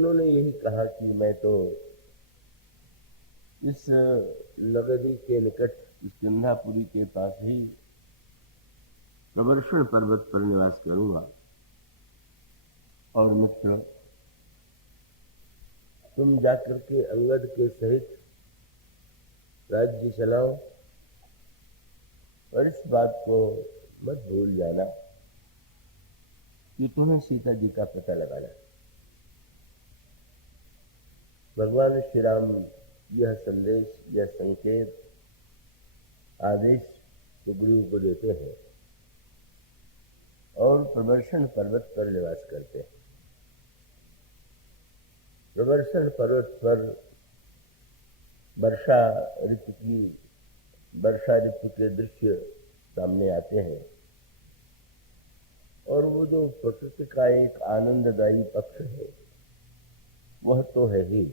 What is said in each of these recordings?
उन्होंने यही कहा कि मैं तो इस नगरी के निकट सिंधापुरी के पास ही प्रवर्षण पर्वत पर निवास करूंगा और मित्र तुम जाकर के अंगद के सहित राज्य चलाओ और इस बात को मत भूल जाना कि तुम्हें सीता जी का पता लगाना। भगवान श्री राम यह संदेश, यह संकेत, आदेश सुग्रीव को देते हैं और प्रवर्षण पर्वत पर निवास करते हैं। प्रवर्षण पर्वत पर वर्षा ऋतु के दृश्य सामने आते हैं और वो जो प्रकृति का एक आनंददायी पक्ष है वह तो है ही,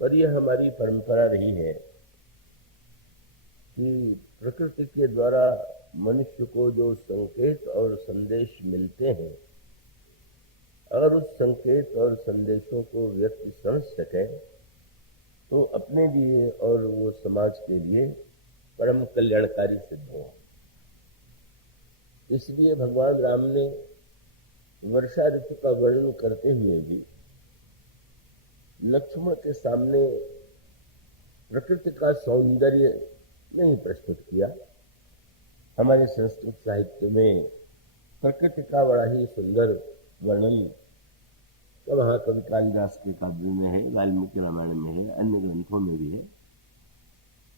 पर यह हमारी परंपरा रही है कि प्रकृति के द्वारा मनुष्य को जो संकेत और संदेश मिलते हैं, अगर उस संकेत और संदेशों को व्यक्ति समझ सके तो अपने लिए और वो समाज के लिए परम कल्याणकारी सिद्ध हो। इसलिए भगवान राम ने वर्षा ऋतु का वर्णन करते हुए भी लक्ष्मण के सामने प्रकृति का सौंदर्य नहीं प्रस्तुत किया। हमारे संस्कृत साहित्य में प्रकृति का बड़ा ही सुंदर वर्णन महाकवि कालिदास के काव्य में है, वाल्मीकि रामायण में है, अन्य ग्रंथों में भी है,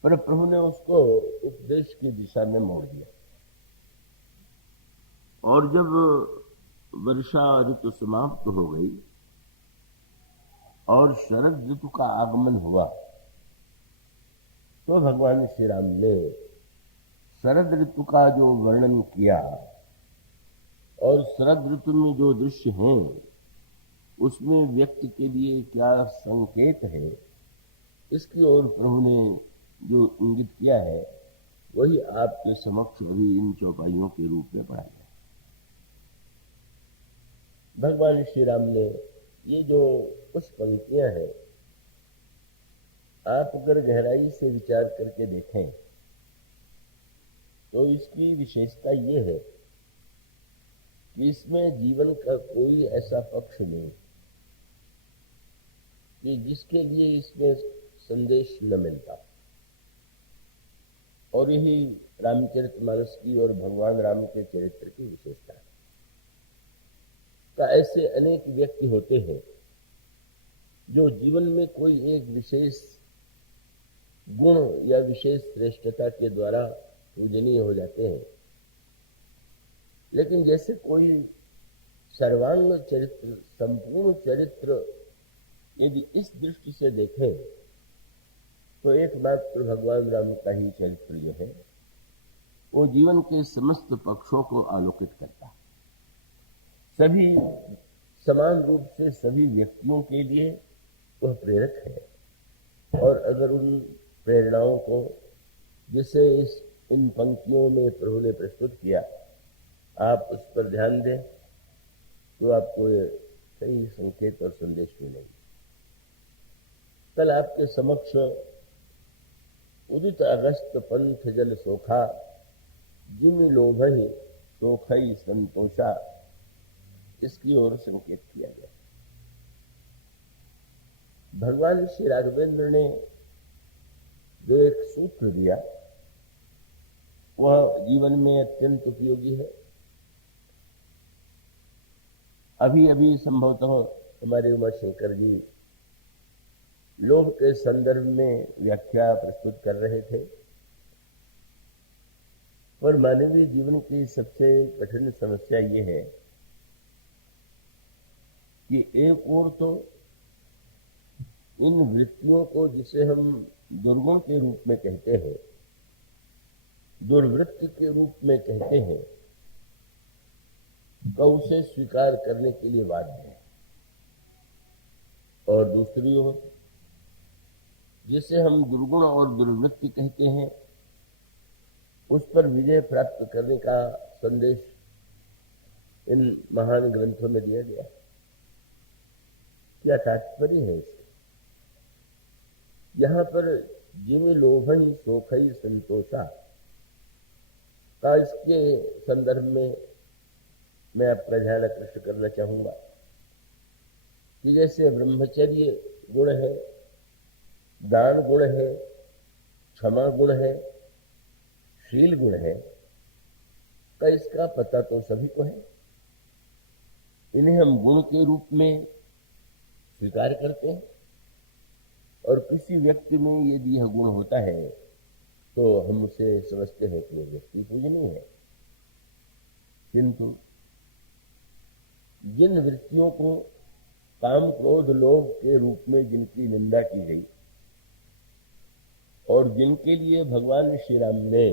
पर प्रभु ने उसको उपदेश की दिशा में मोड़ दिया। और जब वर्षा ऋतु समाप्त हो गई और शरद ऋतु का आगमन हुआ तो भगवान श्री राम ने शरद ऋतु का जो वर्णन किया और शरद ऋतु में जो दृश्य हैं उसमें व्यक्ति के लिए क्या संकेत है, इसकी ओर प्रभु ने जो इंगित किया है वही आपके समक्ष अभी इन चौपाइयों के रूप में पढ़ा गया। भगवान श्री राम ने ये जो कुछ पंक्तियां हैं, आप अगर गहराई से विचार करके देखें तो इसकी विशेषता ये है कि इसमें जीवन का कोई ऐसा पक्ष नहीं कि जिसके लिए इसमें संदेश न मिलता। और यही रामचरितमानस की और भगवान राम के चरित्र की विशेषता है। ऐसे अनेक व्यक्ति होते हैं जो जीवन में कोई एक विशेष गुण या विशेष श्रेष्ठता के द्वारा पूजनीय हो जाते हैं, लेकिन जैसे कोई सर्वांग चरित्र, संपूर्ण चरित्र यदि इस दृष्टि से देखें तो एकमात्र भगवान राम का ही चरित्र जो है वो जीवन के समस्त पक्षों को आलोकित करता है। सभी समान रूप से सभी व्यक्तियों के लिए वह प्रेरक है। और अगर उन प्रेरणाओं को जिसे इन पंक्तियों में प्रभु ने प्रस्तुत किया आप उस पर ध्यान दें तो आपको सही संकेत और संदेश मिलेंगे। कल आपके समक्ष उदित अगस्त पंथ जल सोखा जिमि लोभहि सोखई संतोषा, इसकी ओर संकेत किया गया। भगवान श्री राघवेंद्र ने जो एक सूत्र दिया वह जीवन में अत्यंत उपयोगी है। अभी अभी संभवतः हमारे उमाशंकर जी लोभ के संदर्भ में व्याख्या प्रस्तुत कर रहे थे, पर मानवीय जीवन की सबसे कठिन समस्या ये है कि एक ओर तो इन वृत्तियों को जिसे हम दुर्गुण के रूप में कहते हैं, दुर्वृत्ति के रूप में कहते हैं, का उसे स्वीकार करने के लिए बाध्य है, और दूसरी ओर जिसे हम दुर्गुण और दुर्वृत्ति कहते हैं उस पर विजय प्राप्त करने का संदेश इन महान ग्रंथों में दिया गया। क्या तात्पर्य है इससे? यहां पर जिमि लोभन सोखई संतोषा का इसके संदर्भ में मैं आपका ध्यान आकृष्ट करना चाहूंगा कि जैसे ब्रह्मचर्य गुण है, दान गुण है, क्षमा गुण है, शील गुण है, का इसका पता तो सभी को है। इन्हें हम गुण के रूप में स्वीकार करते हैं और किसी व्यक्ति में यदि यह गुण होता है तो हम उसे समझते हैं कि वो व्यक्ति पूजनीय है। किंतु जिन वृत्तियों को काम क्रोध लोभ के रूप में जिनकी निंदा की गई और जिनके लिए भगवान श्री राम ने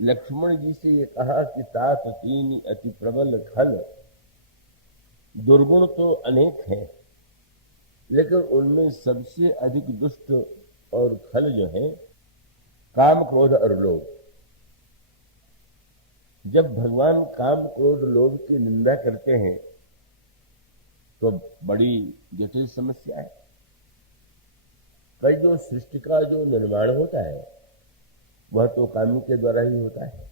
लक्ष्मण जी से ये कहा कि तात तीन अति प्रबल खल, दुर्गुण तो अनेक हैं लेकिन उनमें सबसे अधिक दुष्ट और खल जो है काम क्रोध और लोभ। जब भगवान काम क्रोध लोभ की निंदा करते हैं तो बड़ी जटिल समस्या है। कई जो सृष्टि का जो निर्माण होता है वह तो काम के द्वारा ही होता है।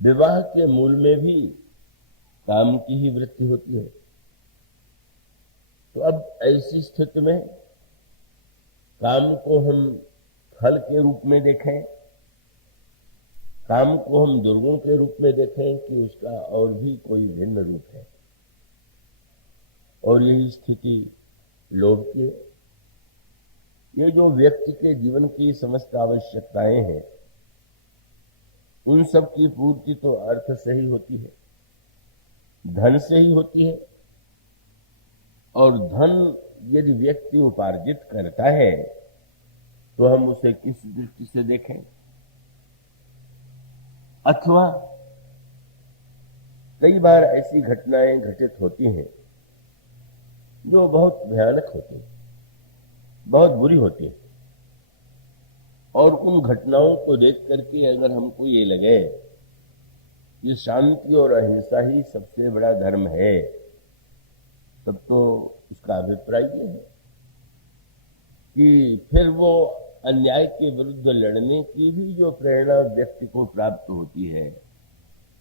विवाह के मूल में भी काम की ही वृत्ति होती है। तो अब ऐसी स्थिति में काम को हम फल के रूप में देखें, काम को हम दुर्गुण के रूप में देखें कि उसका और भी कोई भिन्न रूप है, और यही स्थिति लोभ की है। ये जो व्यक्ति के जीवन की समस्त आवश्यकताएं हैं उन सब की पूर्ति तो अर्थ से ही होती है, धन से ही होती है। और धन यदि व्यक्ति उपार्जित करता है तो हम उसे किस दृष्टि से देखें? अथवा कई बार ऐसी घटनाएं घटित होती हैं जो बहुत भयानक होती हैं, बहुत बुरी होती है, और उन घटनाओं को देख करके अगर हमको ये लगे कि शांति और अहिंसा ही सबसे बड़ा धर्म है, तब तो उसका अभिप्राय ये है कि फिर वो अन्याय के विरुद्ध लड़ने की भी जो प्रेरणा व्यक्ति को प्राप्त होती है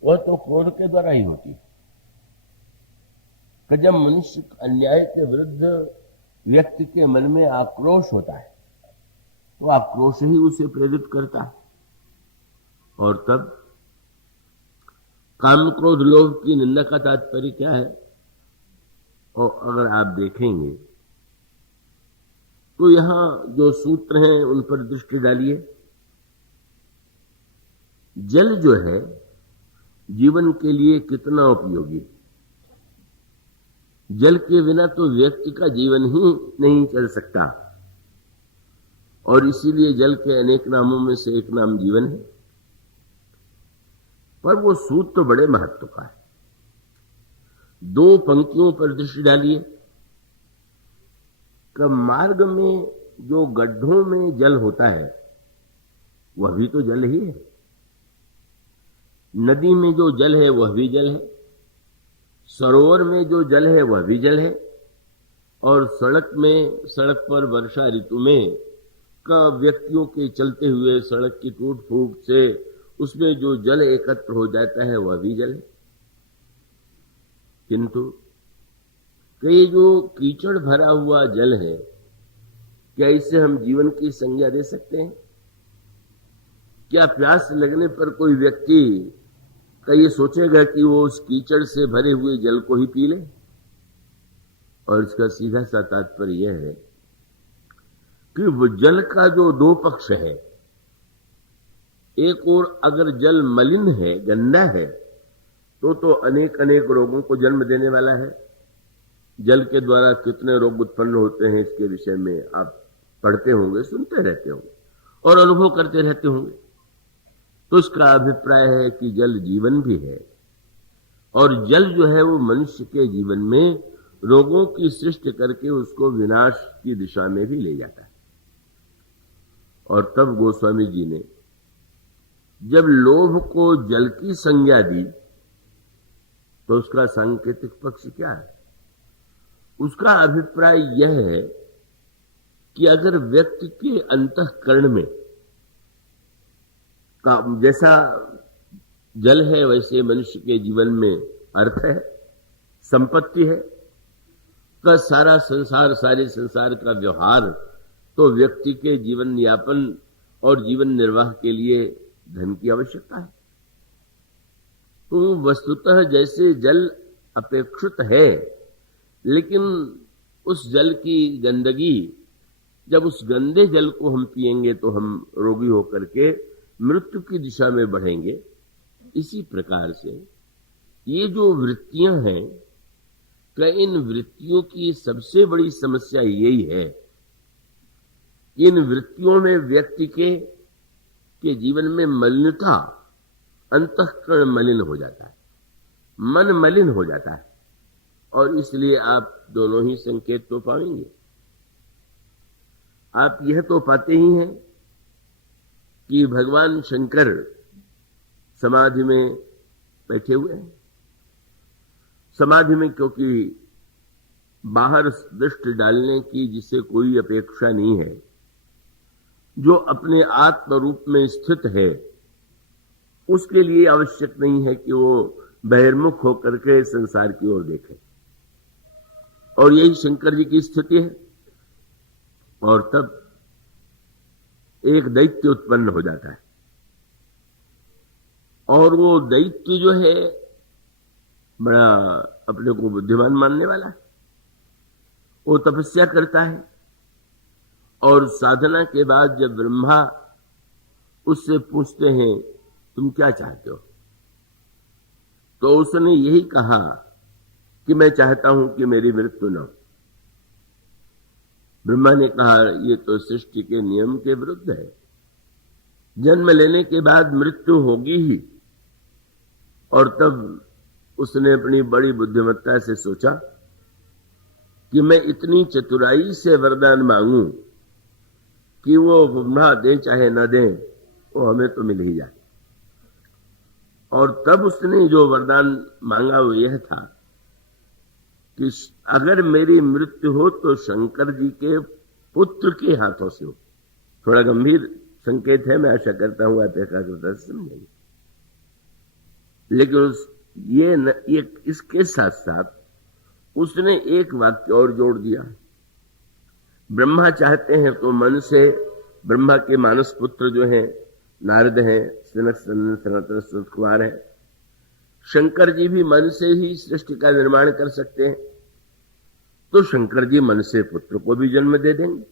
वह तो क्रोध के द्वारा ही होती है। कि जब मनुष्य अन्याय के विरुद्ध व्यक्ति के मन में आक्रोश होता है तो आक्रोश ही उसे प्रेरित करता है, और तब काम क्रोध लोभ की निंदा का तात्पर्य क्या है? और अगर आप देखेंगे तो यहां जो सूत्र हैं उन पर दृष्टि डालिए। जल जो है जीवन के लिए कितना उपयोगी। जल के बिना तो व्यक्ति का जीवन ही नहीं चल सकता, और इसीलिए जल के अनेक नामों में से एक नाम जीवन है। पर वो सूत्र तो बड़े महत्व का है। दो पंक्तियों पर दृष्टि डालिए कि मार्ग में जो गड्ढों में जल होता है वह भी तो जल ही है, नदी में जो जल है वह भी जल है, सरोवर में जो जल है वह भी जल है, और सड़क पर वर्षा ऋतु में का व्यक्तियों के चलते हुए सड़क की टूट फूट से उसमें जो जल एकत्र हो जाता है वह भी जल है। किंतु कई जो कीचड़ भरा हुआ जल है, क्या इससे हम जीवन की संज्ञा दे सकते हैं? क्या प्यास लगने पर कोई व्यक्ति का ये सोचेगा कि वो उस कीचड़ से भरे हुए जल को ही पी ले? और इसका सीधा सा तात्पर्य यह है कि वो जल का जो दो पक्ष है, एक ओर अगर जल मलिन है, गंदा है, तो अनेक रोगों को जन्म देने वाला है। जल के द्वारा कितने रोग उत्पन्न होते हैं इसके विषय में आप पढ़ते होंगे, सुनते रहते होंगे और अनुभव करते रहते होंगे। तो इसका अभिप्राय है कि जल जीवन भी है, और जल जो है वो मनुष्य के जीवन में रोगों की सृष्टि करके उसको विनाश की दिशा में भी ले जाता है। और तब गोस्वामी जी ने जब लोभ को जल की संज्ञा दी तो उसका सांकेतिक पक्ष क्या है? उसका अभिप्राय यह है कि अगर व्यक्ति के अंतःकरण में जैसा जल है वैसे मनुष्य के जीवन में अर्थ है, संपत्ति है, का सारा संसार, सारे संसार का व्यवहार तो व्यक्ति के जीवन यापन और जीवन निर्वाह के लिए धन की आवश्यकता है। तो वस्तुतः जैसे जल अपेक्षित है, लेकिन उस जल की गंदगी, जब उस गंदे जल को हम पिएंगे तो हम रोगी होकर के मृत्यु की दिशा में बढ़ेंगे। इसी प्रकार से ये जो वृत्तियां हैं, क्या इन वृत्तियों की सबसे बड़ी समस्या यही है कि इन वृत्तियों में व्यक्ति के जीवन में मलिनता, अंतःकरण मलिन हो जाता है, मन मलिन हो जाता है। और इसलिए आप दोनों ही संकेत तो पाएंगे। आप यह तो पाते ही हैं कि भगवान शंकर समाधि में बैठे हुए हैं। समाधि में क्योंकि बाहर दृष्टि डालने की जिसे कोई अपेक्षा नहीं है, जो अपने आत्म रूप में स्थित है, उसके लिए आवश्यक नहीं है कि वो बहिर्मुख होकर के संसार की ओर देखे। और यही शंकर जी की स्थिति है। और तब एक दैत्य उत्पन्न हो जाता है, और वो दैत्य जो है बड़ा अपने को बुद्धिमान मानने वाला है। वो तपस्या करता है, और साधना के बाद जब ब्रह्मा उससे पूछते हैं तुम क्या चाहते हो, तो उसने यही कहा कि मैं चाहता हूं कि मेरी मृत्यु न हो। ब्रह्मा ने कहा ये तो सृष्टि के नियम के विरुद्ध है, जन्म लेने के बाद मृत्यु होगी ही। और तब उसने अपनी बड़ी बुद्धिमत्ता से सोचा कि मैं इतनी चतुराई से वरदान मांगूं कि वो ब्रह्मा दें चाहे न दें, वो हमें तो मिल ही जाए। और तब उसने जो वरदान मांगा वो यह था कि अगर मेरी मृत्यु हो तो शंकर जी के पुत्र के हाथों से हो। थोड़ा गंभीर संकेत है, मैं आशा करता हूं आप एकाग्रता से समझेंगे। लेकिन ये इसके साथ साथ उसने एक वाक्य और जोड़ दिया। ब्रह्मा चाहते हैं तो मन से, ब्रह्मा के मानस पुत्र जो हैं नारद हैं, सनक सनातन सुत कुमार हैं, शंकर जी भी मन से ही सृष्टि का निर्माण कर सकते हैं। तो शंकर जी मन से पुत्र को भी जन्म दे देंगे।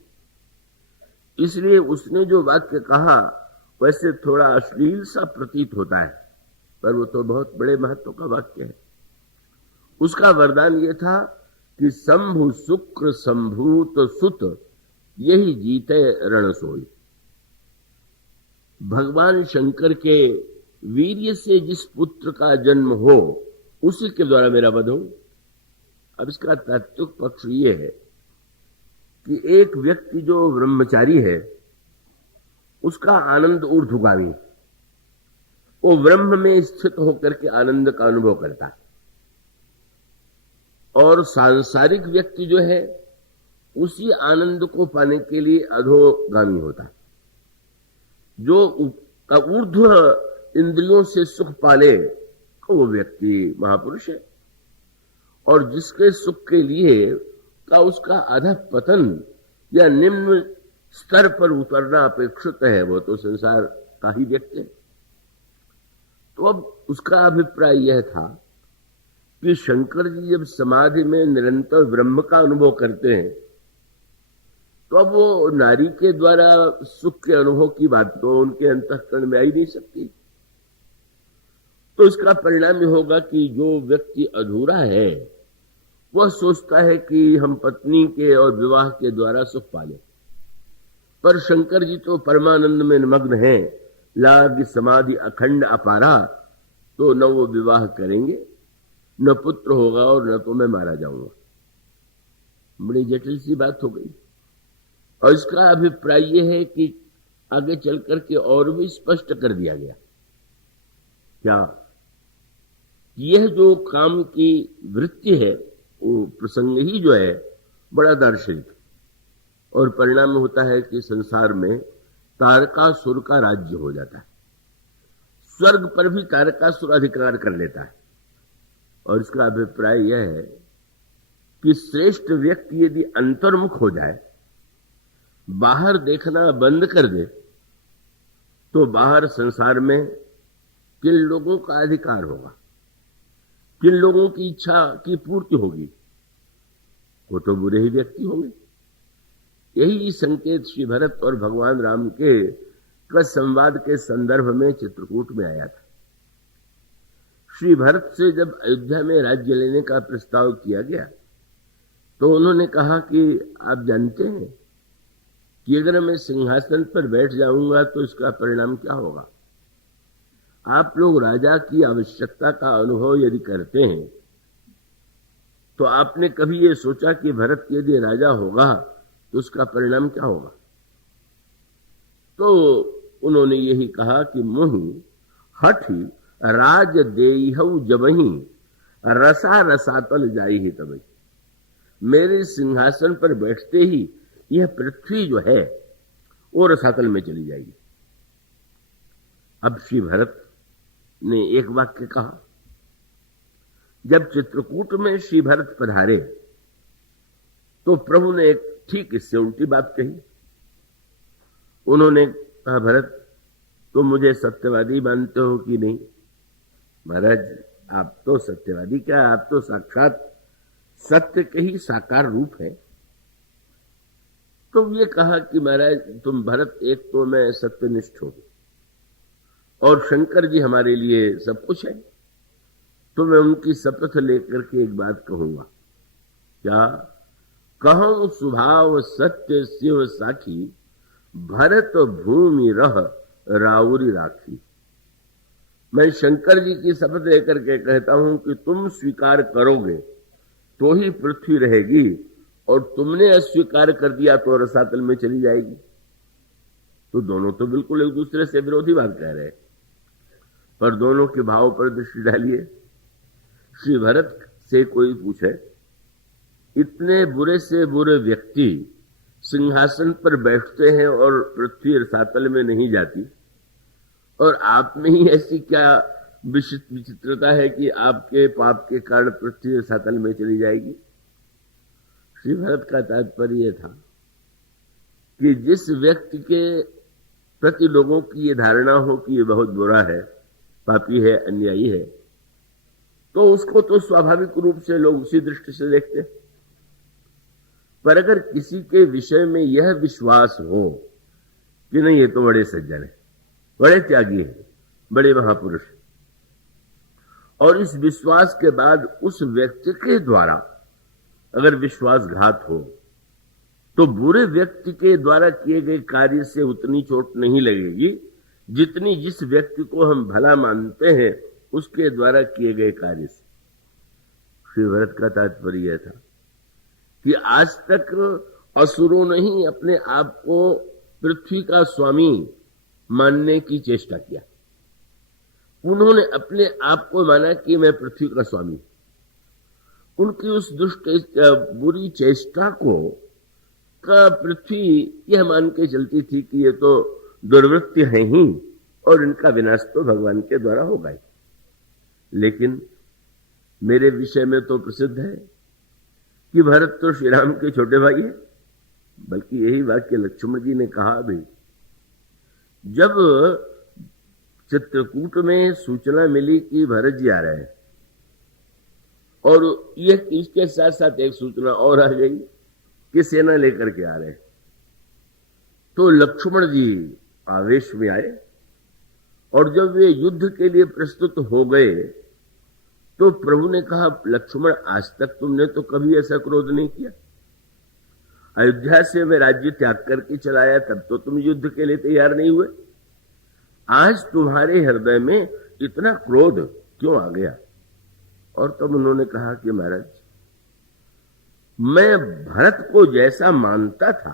इसलिए उसने जो वाक्य कहा वैसे थोड़ा अश्लील सा प्रतीत होता है, पर वो तो बहुत बड़े महत्व का वाक्य है। उसका वरदान ये था कि शंभु शुक्र संभूत सुत यही जीते रण सोई। भगवान शंकर के वीर्य से जिस पुत्र का जन्म हो उसी के द्वारा मेरा वध हो। अब इसका तात्विक पक्ष ये है कि एक व्यक्ति जो ब्रह्मचारी है उसका आनंद ऊर्ध्वगामी, वो ब्रह्म में स्थित होकर के आनंद का अनुभव करता है। और सांसारिक व्यक्ति जो है उसी आनंद को पाने के लिए अधोगामी होता है। जो ऊर्ध्व इंद्रियों से सुख पाले वो व्यक्ति महापुरुष है। और जिसके सुख के लिए का उसका आधा पतन या निम्न स्तर पर उतरना अपेक्षित है, वो तो संसार का ही व्यक्ति है। तो अब उसका अभिप्राय यह था कि शंकर जी जब समाधि में निरंतर ब्रह्म का अनुभव करते हैं तो अब वो नारी के द्वारा सुख के अनुभव की बात तो उनके अंतःकरण में आ ही नहीं सकती। तो इसका परिणाम यह होगा कि जो व्यक्ति अधूरा है वह सोचता है कि हम पत्नी के और विवाह के द्वारा सुख पाले, पर शंकर जी तो परमानंद में निमग्न हैं, लाग समाधि अखंड अपारा, तो न वो विवाह करेंगे, न पुत्र होगा और न तो मैं मारा जाऊंगा। बड़ी जटिल सी बात हो गई। और इसका अभिप्राय यह है कि आगे चल करके और भी स्पष्ट कर दिया गया क्या यह जो काम की वृत्ति है वो प्रसंग ही जो है बड़ा दार्शनिक, और परिणाम होता है कि संसार में तारकासुर का राज्य हो जाता है। स्वर्ग पर भी तारकासुर अधिकार कर लेता है। और इसका अभिप्राय यह है कि श्रेष्ठ व्यक्ति यदि अंतर्मुख हो जाए, बाहर देखना बंद कर दे, तो बाहर संसार में किन लोगों का अधिकार होगा, किन लोगों की इच्छा की पूर्ति होगी? वो तो बुरे ही व्यक्ति होंगे। यही संकेत श्री भरत और भगवान राम के संवाद के संदर्भ में चित्रकूट में आया था। श्री भरत से जब अयोध्या में राज्य लेने का प्रस्ताव किया गया, तो उन्होंने कहा कि आप जानते हैं कि अगर मैं सिंहासन पर बैठ जाऊंगा तो इसका परिणाम क्या होगा? आप लोग राजा की आवश्यकता का अनुभव यदि करते हैं, तो आपने कभी ये सोचा कि भरत यदि राजा होगा तो उसका परिणाम क्या होगा? तो उन्होंने यही कहा कि मुहि हठि राज देहु जबहि रसा रसातल जाई ही तबहि। मेरे सिंहासन पर बैठते ही यह पृथ्वी जो है वो रसातल में चली जाएगी। अब श्री भरत ने एक वाक्य कहा। जब चित्रकूट में श्री भरत पधारे तो प्रभु ने एक ठीक इससे उल्टी बात कही। उन्होंने कहा, भरत तुम मुझे सत्यवादी मानते हो कि नहीं? महाराज आप तो सत्यवादी क्या, आप तो साक्षात सत्य के ही साकार रूप है। तो ये कहा कि महाराज तुम भरत, एक तो मैं सत्यनिष्ठ हूं और शंकर जी हमारे लिए सब कुछ है, तो मैं उनकी शपथ लेकर के एक बात कहूंगा। क्या कहूं? स्वभाव सत्य शिव साखी, भरत भूमि रह राउरी राखी। मैं शंकर जी की शपथ लेकर के कहता हूं कि तुम स्वीकार करोगे तो ही पृथ्वी रहेगी, और तुमने अस्वीकार कर दिया तो रसातल में चली जाएगी। तो दोनों तो बिल्कुल एक दूसरे से विरोधी बात कह रहे हैं, पर दोनों के भाव पर दृष्टि डालिए। श्री भरत से कोई पूछे, इतने बुरे से बुरे व्यक्ति सिंहासन पर बैठते हैं और पृथ्वी रसातल में नहीं जाती, और आप में ही ऐसी क्या विचित्रता है कि आपके पाप के कारण पृथ्वी रसातल में चली जाएगी? श्री भरत का तात्पर्य था कि जिस व्यक्ति के प्रति लोगों की ये धारणा हो कि ये बहुत बुरा है, पापी है, अन्यायी है, तो उसको तो स्वाभाविक रूप से लोग उसी दृष्टि से देखते। पर अगर किसी के विषय में यह विश्वास हो कि नहीं, ये तो बड़े सज्जन है, बड़े त्यागी है, बड़े महापुरुष, और इस विश्वास के बाद उस व्यक्ति के द्वारा अगर विश्वासघात हो, तो बुरे व्यक्ति के द्वारा किए गए कार्य से उतनी चोट नहीं लगेगी जितनी जिस व्यक्ति को हम भला मानते हैं उसके द्वारा किए गए कार्य से। श्री भरत का तात्पर्य था कि आज तक असुरों ने ही अपने आप को पृथ्वी का स्वामी मानने की चेष्टा किया। उन्होंने अपने आप को माना कि मैं पृथ्वी का स्वामी। उनकी उस दुष्ट बुरी चेष्टा को पृथ्वी यह मान के चलती थी कि ये तो दुर्वृत्ति है ही, और इनका विनाश तो भगवान के द्वारा होगा ही। लेकिन मेरे विषय में तो प्रसिद्ध है कि भरत तो श्री राम के छोटे भाई है। बल्कि यही वाक्य लक्ष्मण जी ने कहा भी, जब चित्रकूट में सूचना मिली कि भरत जी आ रहे हैं, और यह इसके साथ साथ एक सूचना और आ गई कि सेना लेकर के आ रहे हैं, तो लक्ष्मण जी आवेश में आए, और जब वे युद्ध के लिए प्रस्तुत हो गए तो प्रभु ने कहा, लक्ष्मण आज तक तुमने तो कभी ऐसा क्रोध नहीं किया। अयोध्या से मैं राज्य त्याग करके चलाया, तब तो तुम युद्ध के लिए तैयार नहीं हुए। आज तुम्हारे हृदय में इतना क्रोध क्यों आ गया? और तब उन्होंने कहा कि महाराज, मैं भरत को जैसा मानता था,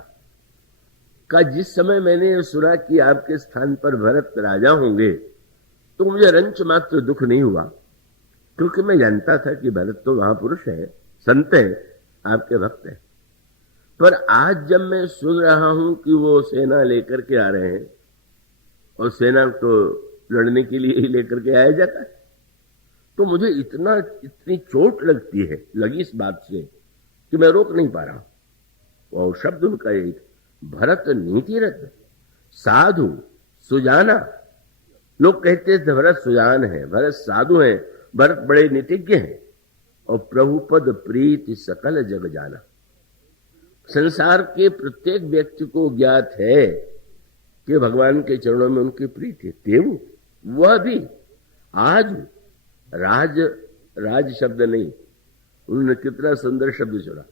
का जिस समय मैंने सुना कि आपके स्थान पर भरत राजा होंगे, तो मुझे रंच मात्र दुख नहीं हुआ, क्योंकि मैं जानता था कि भरत तो महापुरुष है, संत है, आपके भक्त है। पर आज जब मैं सुन रहा हूं कि वो सेना लेकर के आ रहे हैं, और सेना तो लड़ने के लिए ही लेकर के आया जाता है, तो मुझे इतनी चोट लगी इस बात से कि मैं रोक नहीं पा रहा हूं। और शब्द उनका यही था, भरत नीति रत्न साधु सुजाना। लोग कहते थे भरत सुजान है, भरत साधु है, भरत बड़े नीतिज्ञ हैं, और प्रभुपद प्रीति सकल जग जाना। संसार के प्रत्येक व्यक्ति को ज्ञात है कि भगवान के चरणों में उनकी प्रीति है। देव वह भी आज राज शब्द नहीं, उन्होंने कितना सुंदर शब्द चुना।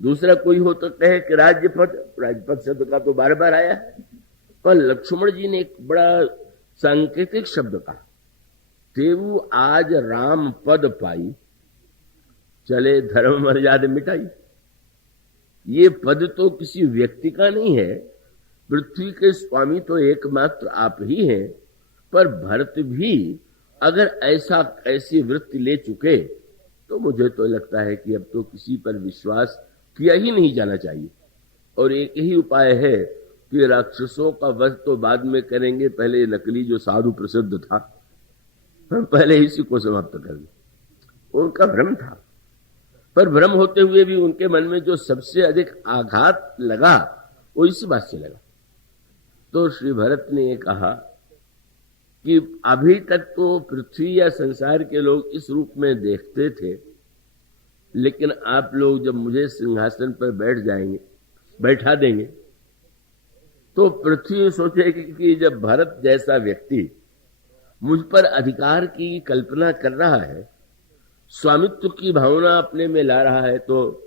दूसरा कोई हो तो कहे कि राजपद शब्द का तो बार बार आया है, पर लक्ष्मण जी ने एक बड़ा सांकेतिक शब्द कहा, तेऊ आज राम पद पाई, चले धर्म मर्यादा मिटाई। ये पद तो किसी व्यक्ति का नहीं है, पृथ्वी के स्वामी तो एकमात्र आप ही हैं। पर भरत भी अगर ऐसी वृत्ति ले चुके, तो मुझे तो लगता है कि अब तो किसी पर विश्वास किया ही नहीं जाना चाहिए। और एक ही उपाय है कि राक्षसों का वध तो बाद में करेंगे, पहले नकली जो साधु प्रसिद्ध था, हम पहले इसी को समाप्त कर दें। उनका भ्रम था, पर भ्रम होते हुए भी उनके मन में जो सबसे अधिक आघात लगा वो इसी बात से लगा। तो श्री भरत ने ये कहा कि अभी तक तो पृथ्वी या संसार के लोग इस रूप में देखते थे, लेकिन आप लोग जब मुझे सिंहासन पर बैठा देंगे, तो पृथ्वी सोचेगी कि जब भरत जैसा व्यक्ति मुझ पर अधिकार की कल्पना कर रहा है, स्वामित्व की भावना अपने में ला रहा है, तो